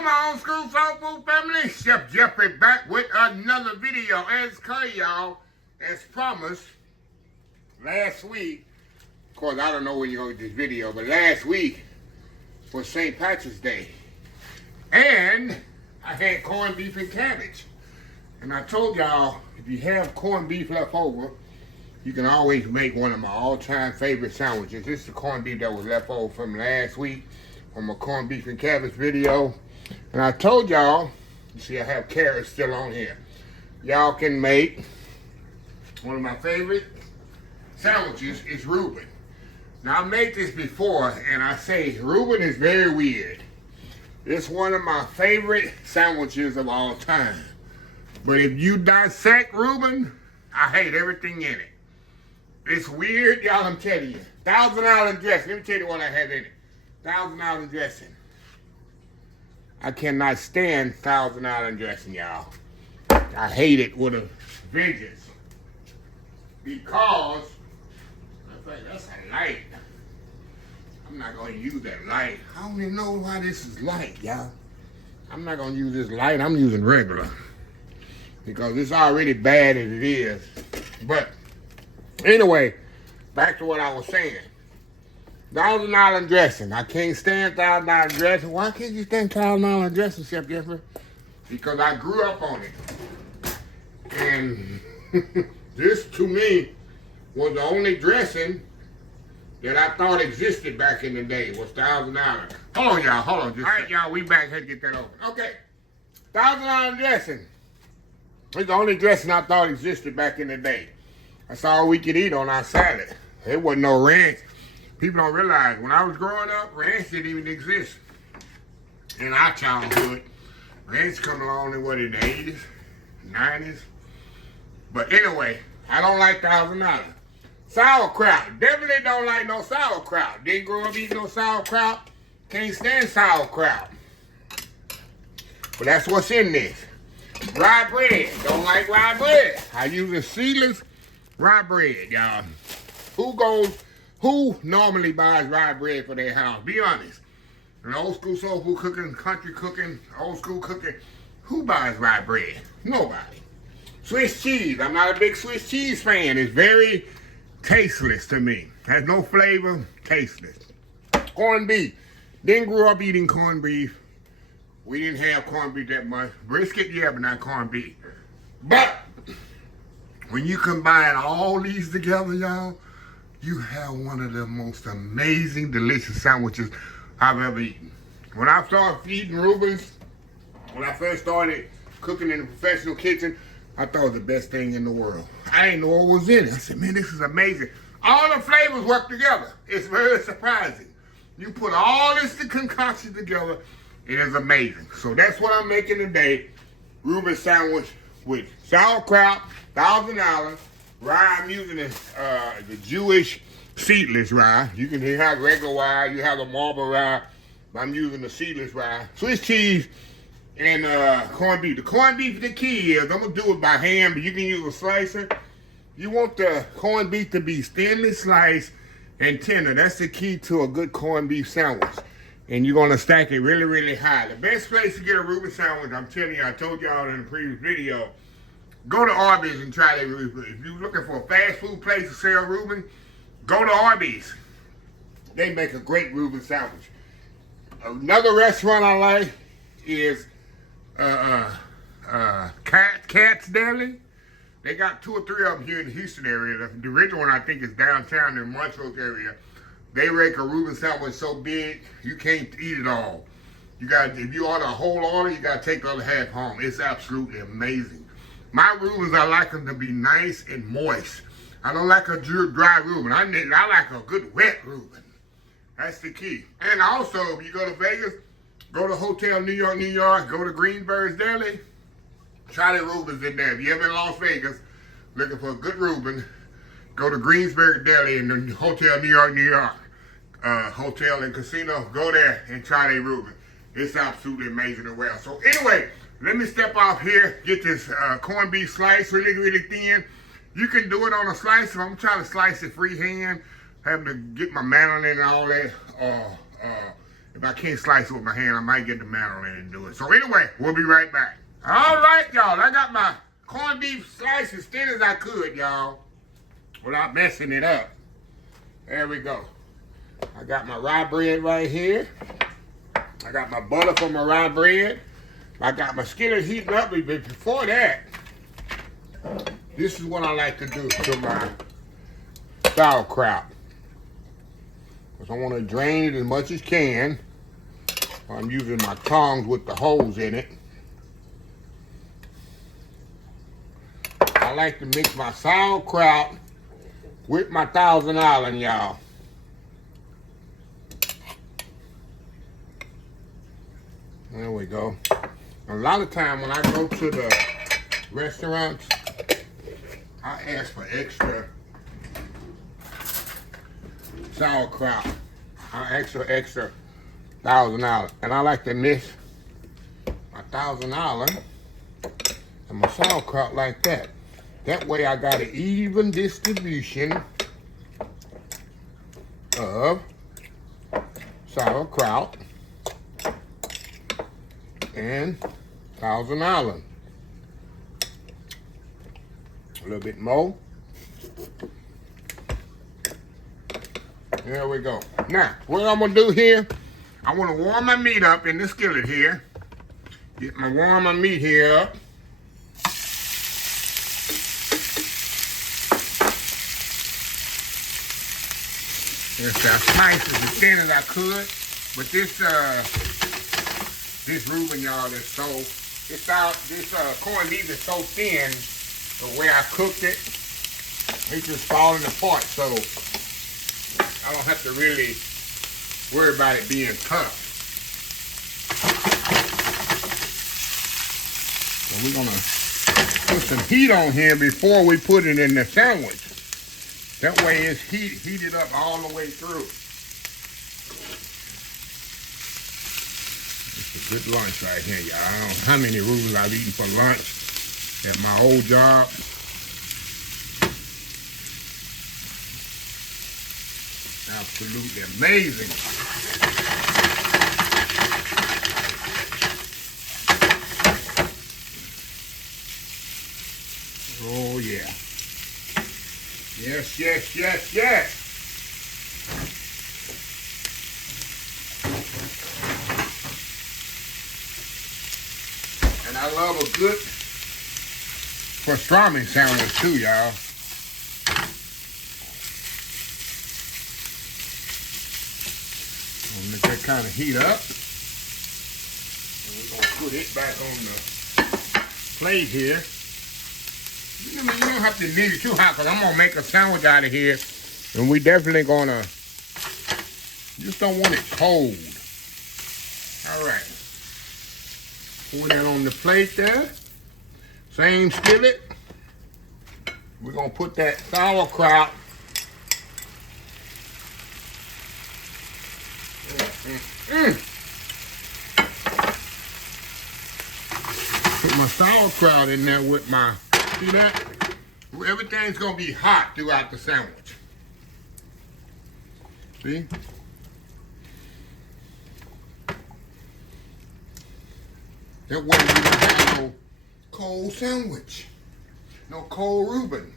Hello, my old school soul food family. Chef Jeffrey back with another video. As per y'all, as promised, last week, of course, I don't know when you're going to get this video, but last week was St. Patrick's Day. And I had corned beef and cabbage. And I told y'all, if you have corned beef left over, you can always make one of my all-time favorite sandwiches. This is the corned beef that was left over from last week on my corned beef and cabbage video. And I told y'all, you see I have carrots still on here. Y'all can make one of my favorite sandwiches is Reuben. Now I made this before and I say Reuben is very weird. It's one of my favorite sandwiches of all time. But if you dissect Reuben, I hate everything in it. It's weird, y'all, I'm telling you. $1,000 dressing. Let me tell you what I have in it. $1,000 dressing. I cannot stand $1,000 dressing, y'all. I hate it with a vengeance. Because, in fact, that's a light. I'm not going to use that light. I don't even know why this is light, y'all. I'm not going to use this light. I'm using regular. Because it's already bad as it is. But, anyway, back to what I was saying. $1,000 dressing. I can't stand $1,000 dressing. Why can't you stand $1,000 dressing, Chef Jeffrey? Because I grew up on it. And this, to me, was the only dressing that I thought existed back in the day was $1,000. Hold on, y'all. Hold on. All right, y'all. We back. Had to get that open. Okay. $1,000 dressing. It's the only dressing I thought existed back in the day. That's all we could eat on our salad. There wasn't no ranch. People don't realize, when I was growing up, ranch didn't even exist in our childhood. Ranch come along in what, in the 80s, 90s? But anyway, I don't like $1,000. Sauerkraut, definitely don't like no sauerkraut. Didn't grow up eating no sauerkraut. Can't stand sauerkraut. But that's what's in this. Rye bread, don't like rye bread. I use a seedless rye bread, y'all. Who normally buys rye bread for their house? Be honest. An old school soul food cooking, country cooking, old school cooking, who buys rye bread? Nobody. Swiss cheese. I'm not a big Swiss cheese fan. It's very tasteless to me. Has no flavor, tasteless. Corned beef. Didn't grow up eating corned beef. We didn't have corned beef that much. Brisket, yeah, but not corned beef. But when you combine all these together, y'all, you have one of the most amazing, delicious sandwiches I've ever eaten. When I started eating Reubens, when I first started cooking in the professional kitchen, I thought it was the best thing in the world. I didn't know what was in it. I said, man, this is amazing. All the flavors work together. It's very surprising. You put all this concoction together, it is amazing. So that's what I'm making today. Reuben sandwich with sauerkraut, $1,000. Rye, I'm using the Jewish seedless rye. You can have regular rye, you have the marble rye, but I'm using the seedless rye. Swiss cheese and corned beef. The corned beef, the key is, I'm going to do it by hand, but you can use a slicer. You want the corned beef to be thinly sliced and tender. That's the key to a good corned beef sandwich. And you're going to stack it really, really high. The best place to get a Reuben sandwich, I'm telling you, I told y'all in the previous video, go to Arby's and try that Reuben. If you're looking for a fast food place to sell Reuben, go to Arby's. They make a great Reuben sandwich. Another restaurant I like is Cat's Deli. They got 2 or 3 of them here in the Houston area. The original one I think is downtown in Montrose area. They make a Reuben sandwich so big you can't eat it all. If you order a whole order, you gotta take the other half home. It's absolutely amazing. My Reubens, I like them to be nice and moist. I don't like a dry Reuben. I like a good wet Reuben. That's the key. And also, if you go to Vegas, go to Hotel New York, New York, go to Greenberg's Deli, try the Reubens in there. If you ever in Las Vegas looking for a good Reuben, go to Greensburg Deli in the Hotel New York, New York. Hotel and casino, go there and try their Reuben. It's absolutely amazing as well. So anyway, let me step off here, get this corned beef slice really, really thin. You can do it on a slicer. I'm trying to slice it freehand, having to get my mandolin and all that If I can't slice it with my hand, I might get the mandolin and do it. So anyway, we'll be right back. All right, y'all. I got my corned beef sliced as thin as I could, y'all, without messing it up. There we go. I got my rye bread right here. I got my butter for my rye bread. I got my skillet heating up. But before that, this is what I like to do to my sauerkraut. Because I want to drain it as much as can. I'm using my tongs with the holes in it. I like to mix my sauerkraut with my Thousand Island, y'all. There we go. A lot of time when I go to the restaurants, I ask for extra sauerkraut. I ask for extra Thousand Island. And I like to mix my Thousand Island and my sauerkraut like that. That way I got an even distribution of sauerkraut and Thousand Island. A little bit more. There we go. Now, what I'm gonna do here, I wanna warm my meat up in the skillet here. Warm my meat here up. Yes, I sliced it as thin as I could, but this Reuben, y'all, is so, this corned beef is so thin, the way I cooked it, it's just falling apart, so I don't have to really worry about it being tough. So we're gonna put some heat on here before we put it in the sandwich. That way it's heated up all the way through. It's a good lunch right here, y'all. I don't know how many Reubens I've eaten for lunch at my old job. Absolutely amazing. Oh yeah. Yes, yes, yes, yes. And I love a good pastrami sandwich too, y'all. Let that kind of heat up. And we're going to put it back on the plate here. You don't have to leave it too hot because I'm going to make a sandwich out of here. And we definitely going to, just don't want it cold. All right. Pour that on the plate there. Same skillet. We're going to put that sauerkraut. Put my sauerkraut in there with my, see that? Everything's gonna be hot throughout the sandwich. See? That way you don't have no cold sandwich. No cold Reuben.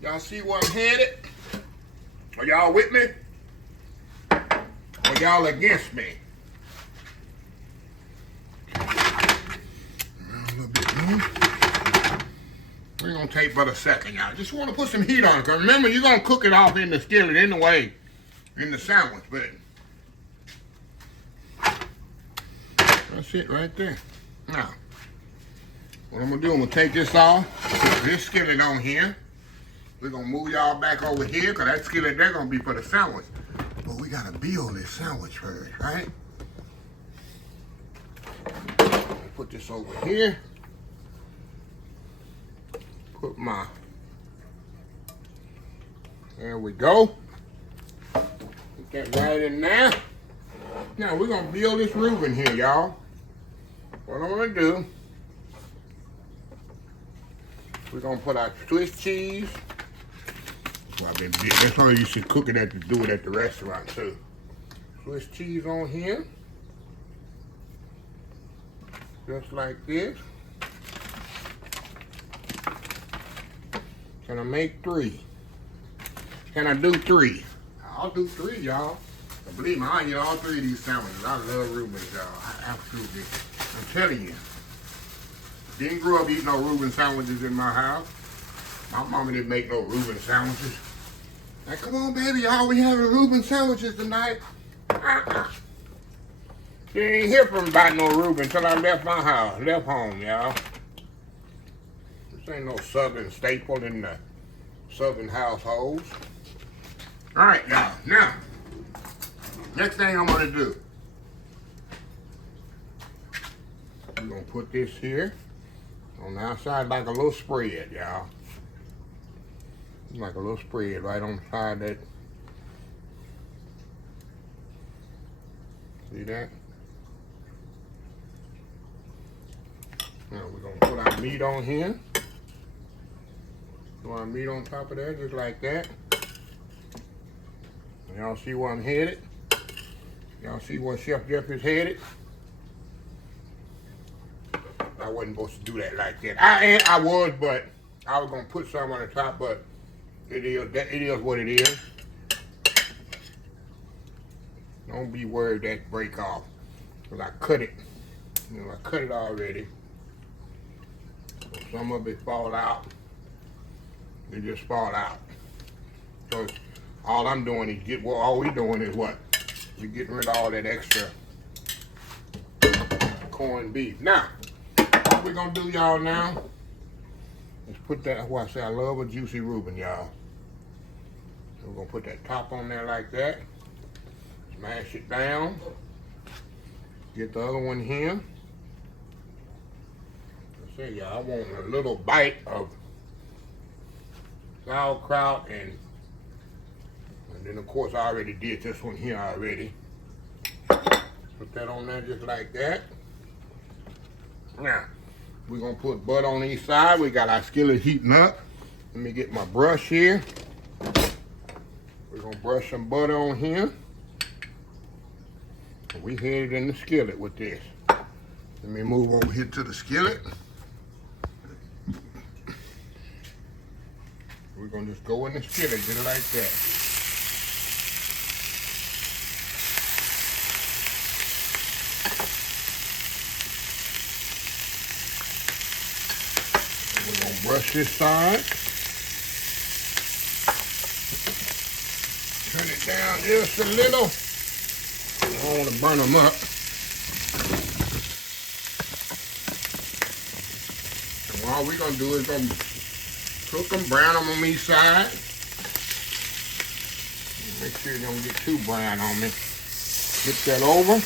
Y'all see where I'm headed? Are y'all with me? Or y'all against me? A little bit more. We're gonna take but a second, y'all. Just want to put some heat on it. Cause remember, you're gonna cook it off in the skillet anyway, in the sandwich. But that's it right there. Now, what I'm gonna do, I'm gonna take this off, put this skillet on here. We're gonna move y'all back over here, cause that skillet there gonna be for the sandwich. But we gotta build this sandwich first, right? Put this over here. Put my, there we go. Put that right in there. Now we're gonna build this Reuben here, y'all. What I'm gonna do, we're gonna put our Swiss cheese. That's why you should cook it do it at the restaurant too. Swiss cheese on here. Just like this. Can I make 3? Can I do 3? I'll do 3, y'all. Believe me, I eat all 3 of these sandwiches. I love Reubens, y'all. Absolutely. I'm telling you. Didn't grow up eating no Reuben sandwiches in my house. My mama didn't make no Reuben sandwiches. Like, come on, baby, y'all, we having Reuben sandwiches tonight. She ain't hear from about no Reuben until I left my house, left home, y'all. This ain't no southern staple in the southern households. All right, y'all. Now, next thing I'm gonna do, I'm gonna put this here on the outside like a little spread, y'all. Like a little spread right on the side that. See that? Now we're gonna put our meat on here. Put our meat on top of that, just like that. Y'all see where I'm headed? Y'all see where Chef Jeff is headed? I wasn't supposed to do that like that. I was, but I was gonna put some on the top, but it is what it is. Don't be worried that break off, cause I cut it. You know, I cut it already. So some of it fall out. It just fall out. So all I'm doing is all we doing is what? We're getting rid of all that extra corned beef. Now, what we're gonna do, y'all, now is put that, that's why I say I love a juicy Reuben, y'all. So we're gonna put that top on there like that. Smash it down. Get the other one here. I say, y'all, I want a little bite of sauerkraut and then of course I already did this one here already. Put that on there just like that. Now, we're gonna put butter on each side. We got our skillet heating up. Let me get my brush here. We're gonna brush some butter on here. And we headed in the skillet with this. Let me move over here to the skillet. We're gonna just go in the skillet just like that. We're gonna brush this side. Turn it down just a little. I don't want to burn them up. And all we're gonna do is gonna cook them, brown them on each side. Make sure you don't get too brown on me. Get that over.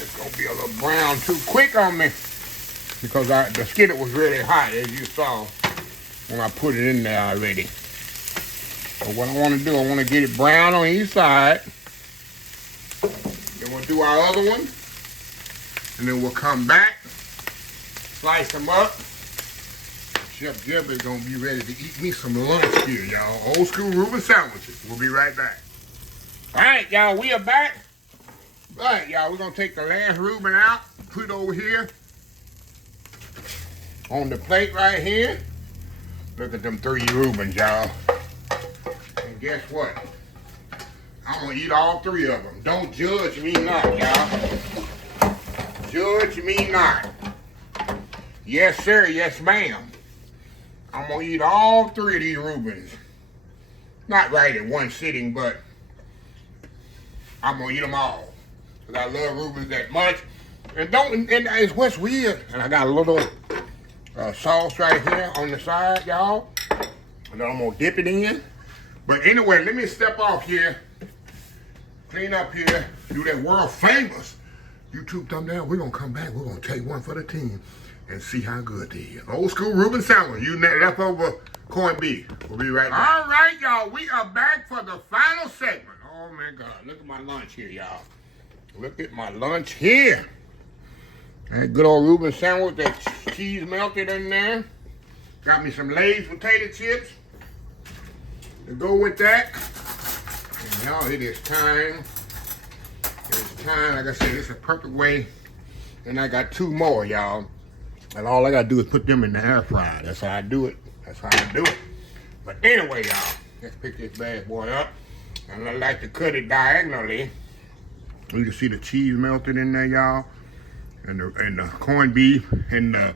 It's gonna be a little brown too quick on me because the skillet was really hot, as you saw when I put it in there already. So what I want to do, I want to get it brown on each side. Then we'll do our other one, and then we'll come back, slice them up. Chef Jeff is gonna be ready to eat me some lunch here, y'all. Old school Reuben sandwiches. We'll be right back. All right, y'all, we are back. All right, y'all, we're gonna take the last Reuben out, put it over here on the plate right here. Look at them 3 Reubens, y'all. And guess what? I'm gonna eat all 3 of them. Don't judge me not, y'all. Judge me not. Yes, sir. Yes, ma'am. I'm gonna eat all 3 of these Reubens. Not right in one sitting, but I'm gonna eat them all. Cause I love Reubens that much. And it's what's weird. And I got a little sauce right here on the side, y'all. And then I'm gonna dip it in. But anyway, let me step off here, clean up here, do that world famous YouTube thumbnail. We're gonna come back. We're gonna take one for the team and see how good they is. Old school Reuben sandwich. You leftover corned beef. We'll be right back. All right, y'all. We are back for the final segment. Oh my God! Look at my lunch here, y'all. Look at my lunch here. That good old Reuben sandwich, that cheese melted in there. Got me some Lay's potato chips to go with that. And y'all, it is time. It's time, like I said, it's a perfect way. And I got 2 more, y'all. And all I gotta do is put them in the air fryer. That's how I do it. That's how I do it. But anyway, y'all, let's pick this bad boy up. And I like to cut it diagonally. You can see the cheese melted in there, y'all. And the corned beef. And of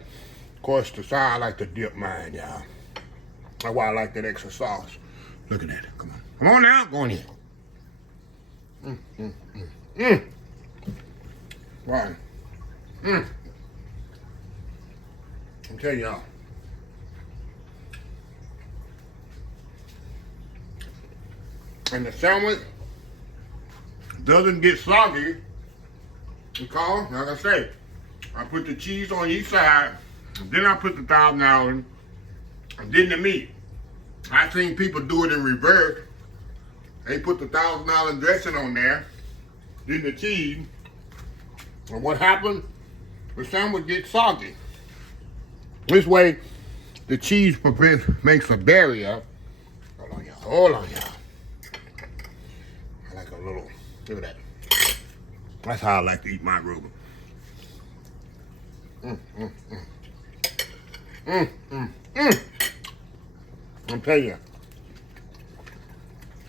course, the side, I like to dip mine, y'all. That's why I like that extra sauce. Look at that. Come on. Come on now. Go in here. Right. I'll tell y'all. And the sandwich doesn't get soggy because, like I say, I put the cheese on each side, and then I put the $1,000, and then the meat. I've seen people do it in reverse. They put the $1,000 dressing on there, then the cheese, and what happens? The sandwich gets soggy. This way, the cheese makes a barrier. Hold on, y'all. Hold on, y'all. I like a little, look at that. That's how I like to eat my Reuben. I'm telling you,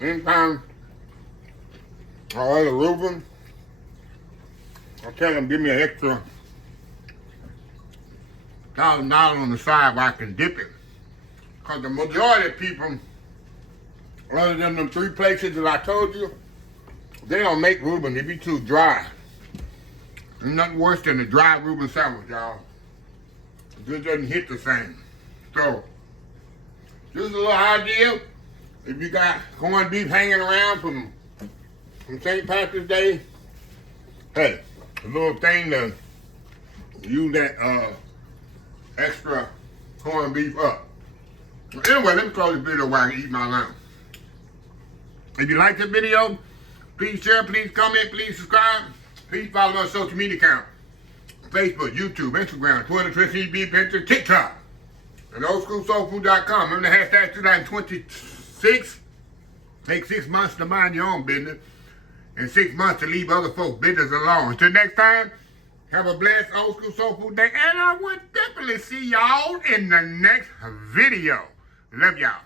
anytime I order Reuben, I tell them give me an extra $1,000 on the side where I can dip it. Because the majority of people, other than them 3 places that I told you, they don't make Reuben. They be too dry. There's nothing worse than a dry Reuben sandwich, y'all. It just doesn't hit the same. So, just a little idea. If you got corned beef hanging around from St. Patrick's Day, hey, a little thing to use that extra corned beef up. Anyway, let me close this video while I can eat my lunch. If you like this video, please share, please comment, please subscribe. Please follow my social media account. Facebook, YouTube, Instagram, Twitter, TbsP, Pinterest, TikTok. And oldschoolsoulfood.com. Remember the hashtag 2026. Take 6 months to mind your own business. And 6 months to leave other folks' business alone. Until next time, have a blessed Old School Soul Food day. And I will definitely see y'all in the next video. Love y'all.